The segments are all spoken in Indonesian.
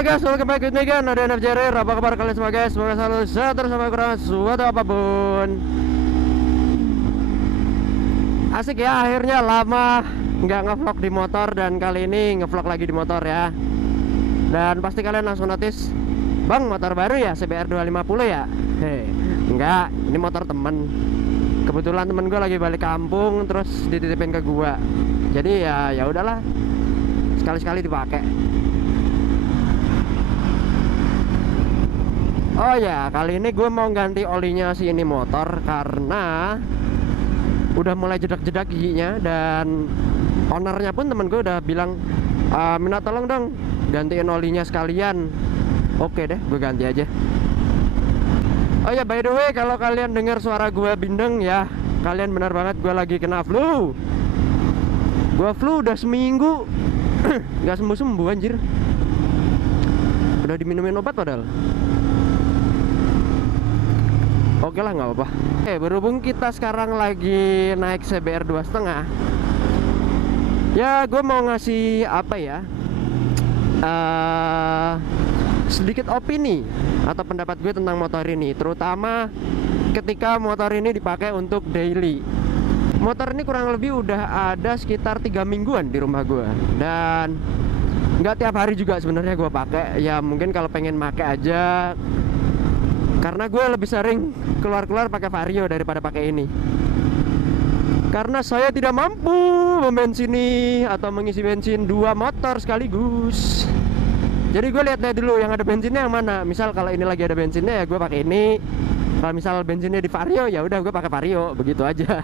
Halo guys, welcome back with me again. Ada NF Jarir. Apa kabar kalian semua guys? Semoga selalu sehat terus sama kurang suatu apapun. Asik ya, akhirnya lama nggak ngevlog di motor dan kali ini ngevlog lagi di motor ya. Dan pasti kalian langsung notice, Bang, motor baru ya, CBR 250 ya? Hei, enggak, ini motor temen. Kebetulan temen gue lagi balik kampung terus dititipin ke gua. Jadi ya udahlah, sekali-sekali dipakai. Oh ya, kali ini gue mau ganti olinya si ini motor karena udah mulai jedak-jedak giginya. Dan ownernya pun temen gue udah bilang, minta tolong dong gantiin olinya sekalian. Oke deh, gue ganti aja. Oh ya, by the way, kalau kalian dengar suara gue bindeng ya, kalian benar banget, gue lagi kena flu. Gue flu udah seminggu nggak sembuh-sembuh anjir. Udah diminumin obat padahal. Oke lah, nggak apa-apa. Berhubung kita sekarang lagi naik CBR 2,5, ya gue mau ngasih apa ya, sedikit opini atau pendapat gue tentang motor ini, terutama ketika motor ini dipakai untuk daily. Motor ini kurang lebih udah ada sekitar 3 mingguan di rumah gue, dan nggak tiap hari juga sebenarnya gue pakai. Ya mungkin kalau pengen pakai aja, karena gue lebih sering keluar-keluar pakai Vario daripada pakai ini. Karena saya tidak mampu membensini atau mengisi bensin 2 motor sekaligus. Jadi gue lihat dulu yang ada bensinnya yang mana. Misal kalau ini lagi ada bensinnya ya gue pakai ini. Kalau misal bensinnya di Vario ya udah gue pakai Vario, begitu aja.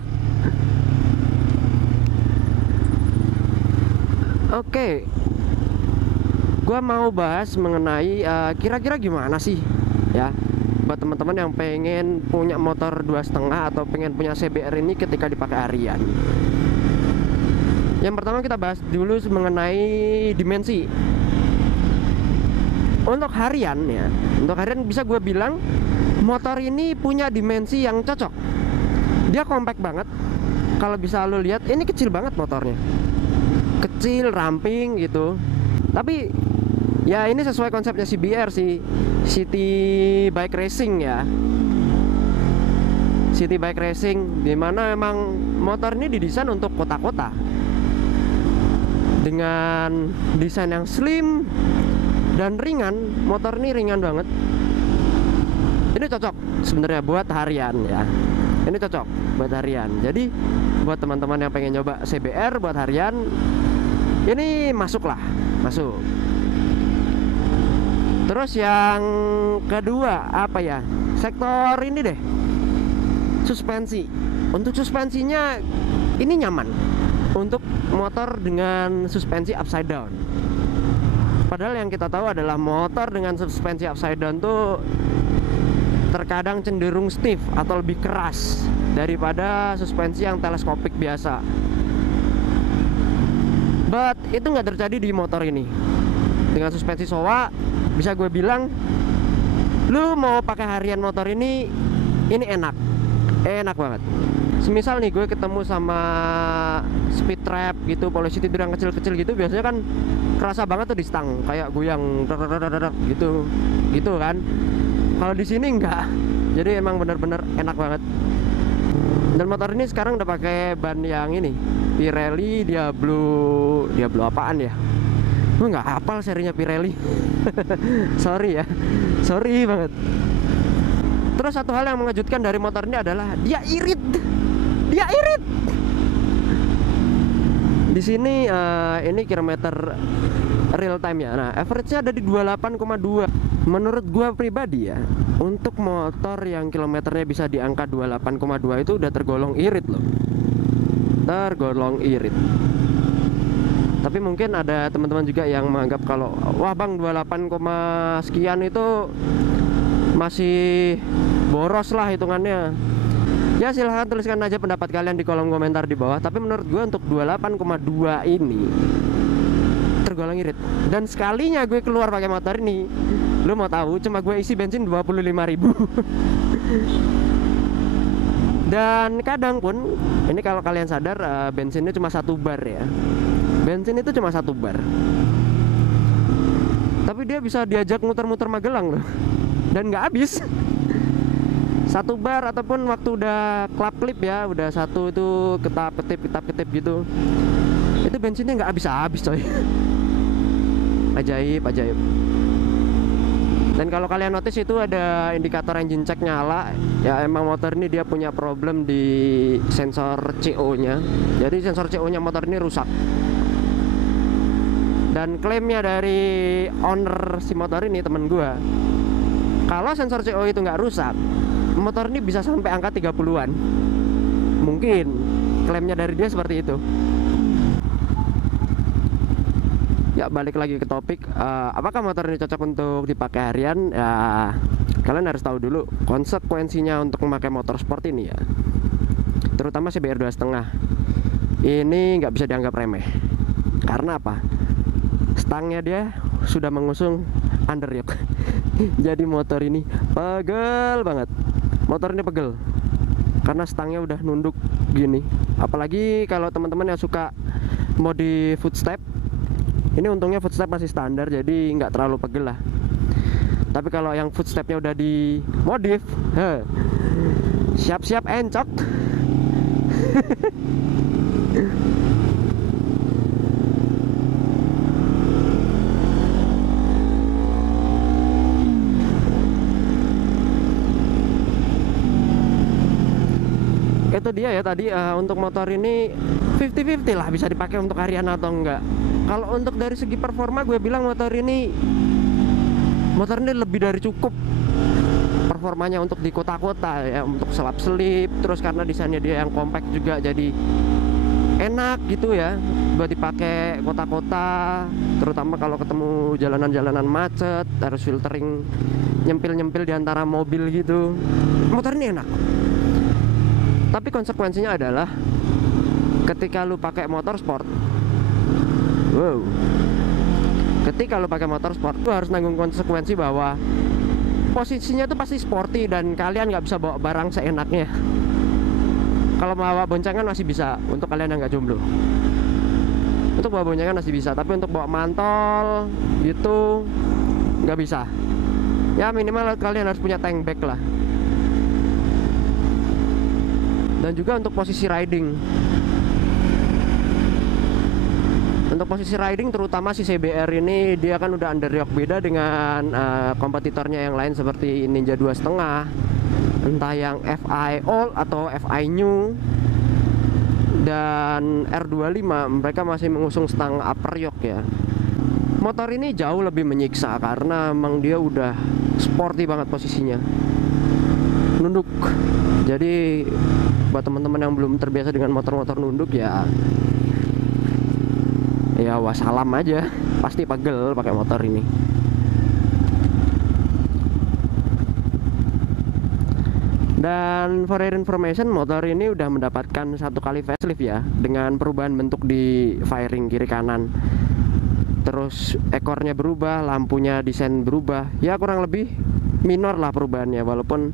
Oke. Gue mau bahas mengenai kira-kira gimana sih ya buat teman-teman yang pengen punya motor 2,5 atau pengen punya CBR ini ketika dipakai harian. Yang pertama kita bahas dulu mengenai dimensi. Untuk harian ya, untuk harian bisa gue bilang motor ini punya dimensi yang cocok. Dia compact banget. Kalau bisa lo lihat, ini kecil banget motornya, kecil, ramping gitu. Tapi ya ini sesuai konsepnya CBR sih, City Bike Racing ya. City Bike Racing, dimana memang motor ini didesain untuk kota-kota dengan desain yang slim dan ringan. Motor ini ringan banget. Ini cocok sebenarnya buat harian ya. Ini cocok buat harian. Jadi buat teman-teman yang pengen nyoba CBR buat harian, ini masuk lah, masuk. Terus yang kedua apa ya, sektor ini deh, suspensi. Untuk suspensinya ini nyaman untuk motor dengan suspensi upside down. Padahal yang kita tahu adalah motor dengan suspensi upside down tuh terkadang cenderung stiff atau lebih keras daripada suspensi yang teleskopik biasa. But itu nggak terjadi di motor ini. Dengan suspensi Showa, bisa gue bilang, lu mau pakai harian motor ini enak banget. Semisal nih gue ketemu sama speed trap gitu, polisi tidur yang kecil-kecil gitu, biasanya kan kerasa banget tuh di stang, kayak goyang gitu kan. Kalau di sini enggak, jadi emang bener-bener enak banget. Dan motor ini sekarang udah pakai ban yang ini, Pirelli Diablo apaan ya? Gue nggak hafal serinya Pirelli. Sorry banget. Terus satu hal yang mengejutkan dari motor ini adalah dia irit. Di sini ini kilometer real time ya. Nah, average-nya ada di 28,2. Menurut gua pribadi ya, untuk motor yang kilometernya bisa di angka 28,2 itu udah tergolong irit loh. Tergolong irit. Tapi mungkin ada teman-teman juga yang menganggap kalau wah bang, 28, sekian itu masih boros lah hitungannya. Ya silahkan tuliskan aja pendapat kalian di kolom komentar di bawah. Tapi menurut gue untuk 28,2 ini tergolong irit. Dan sekalinya gue keluar pakai motor ini, lu mau tahu, cuma gue isi bensin 25.000. Dan kadang pun ini kalau kalian sadar, bensinnya cuma 1 bar ya. Bensin itu cuma 1 bar. Tapi dia bisa diajak muter-muter Magelang loh, dan nggak habis. Satu bar ataupun waktu udah klip ya, udah satu itu ketap-ketip gitu, itu bensinnya nggak habis-habis coy. Ajaib. Dan kalau kalian notice itu ada indikator engine check nyala, ya emang motor ini dia punya problem di sensor CO nya. Jadi sensor CO nya motor ini rusak. Dan klaimnya dari owner si motor ini, temen gua, kalau sensor CO itu nggak rusak, motor ini bisa sampai angka 30-an. Mungkin klaimnya dari dia seperti itu. Ya, balik lagi ke topik, apakah motor ini cocok untuk dipakai harian? Ya, kalian harus tahu dulu konsekuensinya untuk memakai motor sport ini ya, terutama CBR 2,5. Ini nggak bisa dianggap remeh. Karena apa? Stangnya dia sudah mengusung underyoke. Jadi motor ini pegel banget. Motor ini pegel karena stangnya udah nunduk gini. Apalagi kalau teman-teman yang suka mode footstep, ini untungnya footstep masih standar, jadi nggak terlalu pegel lah. Tapi kalau yang footstepnya udah di modif, siap-siap encok. Itu dia ya tadi, untuk motor ini 50-50 lah, bisa dipakai untuk harian atau enggak. Kalau untuk dari segi performa, gue bilang motor ini lebih dari cukup performanya untuk di kota-kota ya, untuk selap-selip. Terus karena desainnya dia yang compact juga, jadi enak gitu ya buat dipakai kota-kota, terutama kalau ketemu jalanan-jalanan macet, harus filtering nyempil-nyempil di antara mobil gitu. Motor ini enak. Tapi konsekuensinya adalah ketika lu pakai motor sport, ketika lu pakai motor sport, lu harus nanggung konsekuensi bahwa posisinya tuh pasti sporty dan kalian nggak bisa bawa barang seenaknya. Kalau bawa boncengan masih bisa untuk kalian yang nggak jomblo. Untuk bawa boncengan masih bisa, tapi untuk bawa mantol gitu nggak bisa. Ya minimal kalian harus punya tank bag lah. Dan juga untuk posisi riding. Untuk posisi riding terutama si CBR ini, dia kan udah underyoke, beda dengan kompetitornya yang lain seperti Ninja 2,5, entah yang FI Old atau FI New dan R25, mereka masih mengusung stang upper yoke ya. Motor ini jauh lebih menyiksa karena memang dia udah sporty banget posisinya, nunduk. Jadi buat teman-teman yang belum terbiasa dengan motor-motor nunduk ya wassalam aja, pasti pegel pakai motor ini. Dan for your information, motor ini udah mendapatkan satu kali facelift ya, dengan perubahan bentuk di fairing kiri kanan. Terus ekornya berubah, lampunya desain berubah. Ya kurang lebih minor lah perubahannya, walaupun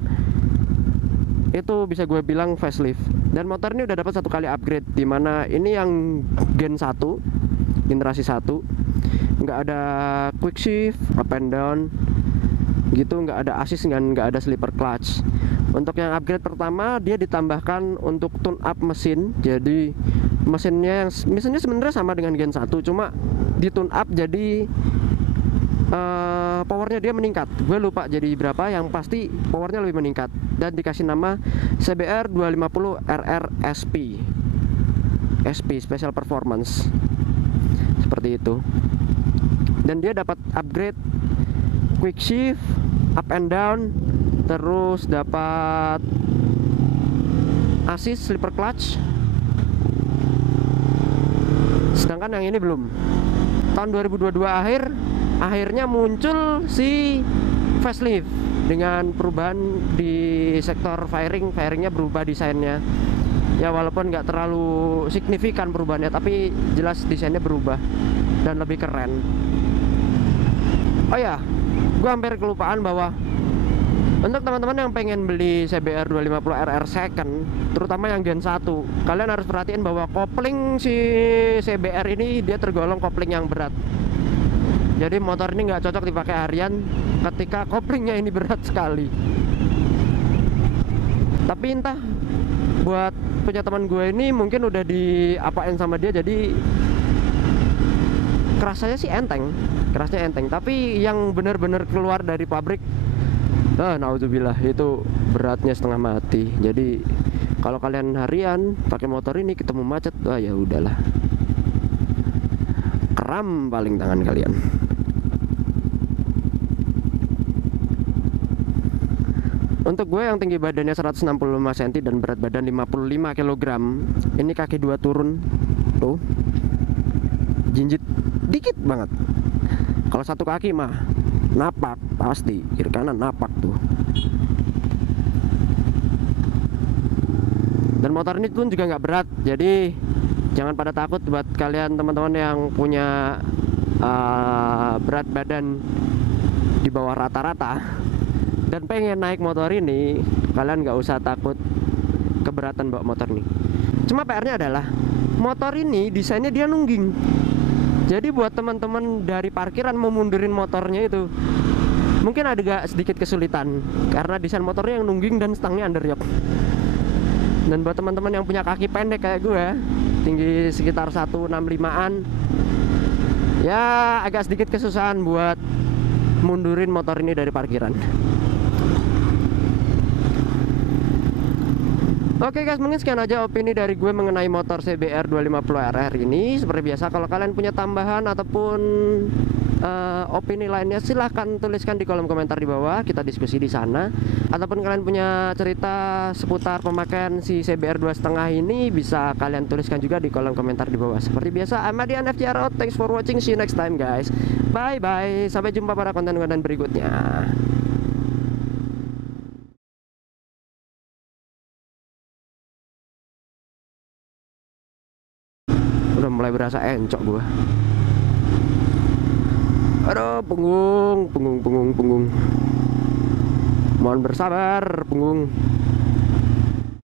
itu bisa gue bilang facelift. Dan motor ini udah dapat satu kali upgrade, dimana ini yang gen 1, generasi 1, nggak ada quick shift, up and down gitu, nggak ada assist, nggak ada slipper clutch. Untuk yang upgrade pertama, dia ditambahkan untuk tune up mesin. Jadi mesinnya sebenarnya sama dengan gen 1, cuma di tune up jadi powernya dia meningkat. Gue lupa jadi berapa, yang pasti powernya lebih meningkat. Dan dikasih nama CBR 250 RR SP, Special Performance, seperti itu. Dan dia dapat upgrade quick shift, up and down, terus dapat assist, slipper clutch. Sedangkan yang ini belum. Tahun 2022 akhirnya muncul si facelift dengan perubahan di sektor fairingnya berubah desainnya. Ya walaupun nggak terlalu signifikan perubahannya, tapi jelas desainnya berubah dan lebih keren. Oh ya, gue hampir kelupaan bahwa untuk teman-teman yang pengen beli CBR 250 RR second, terutama yang gen 1, kalian harus perhatiin bahwa kopling si CBR ini dia tergolong kopling yang berat. Jadi motor ini nggak cocok dipakai harian ketika koplingnya ini berat sekali. Tapi entah, buat punya teman gue ini mungkin udah diapain sama dia, jadi kerasanya sih enteng, kerasnya enteng. Tapi yang bener-bener keluar dari pabrik, naudzubillah, itu beratnya setengah mati. Jadi kalau kalian harian pakai motor ini ketemu macet, ya udahlah, kram paling tangan kalian. Untuk gue yang tinggi badannya 165 cm dan berat badan 55 kg, ini kaki dua turun tuh, jinjit dikit banget. Kalau satu kaki mah napak pasti, kiri kanan napak tuh. Dan motor ini pun juga nggak berat, jadi jangan pada takut buat kalian teman-teman yang punya berat badan di bawah rata-rata dan pengen naik motor ini. Kalian nggak usah takut keberatan bawa motor ini. Cuma PR-nya adalah motor ini desainnya dia nungging. Jadi buat teman-teman dari parkiran mau mundurin motornya itu mungkin ada sedikit kesulitan karena desain motornya yang nungging dan stangnya underjog. Dan buat teman-teman yang punya kaki pendek kayak gue, tinggi sekitar 165-an, ya agak sedikit kesusahan buat mundurin motor ini dari parkiran. Oke guys, mungkin sekian aja opini dari gue mengenai motor CBR 250RR ini. Seperti biasa, kalau kalian punya tambahan ataupun opini lainnya, silahkan tuliskan di kolom komentar di bawah, kita diskusi di sana. Ataupun kalian punya cerita seputar pemakaian si CBR 2,5 ini, bisa kalian tuliskan juga di kolom komentar di bawah. Seperti biasa, I'm Adian FJR out. Thanks for watching, see you next time guys. Bye bye, sampai jumpa pada konten-konten berikutnya. Udah mulai berasa encok gua. Aduh, punggung. Mohon bersabar, punggung.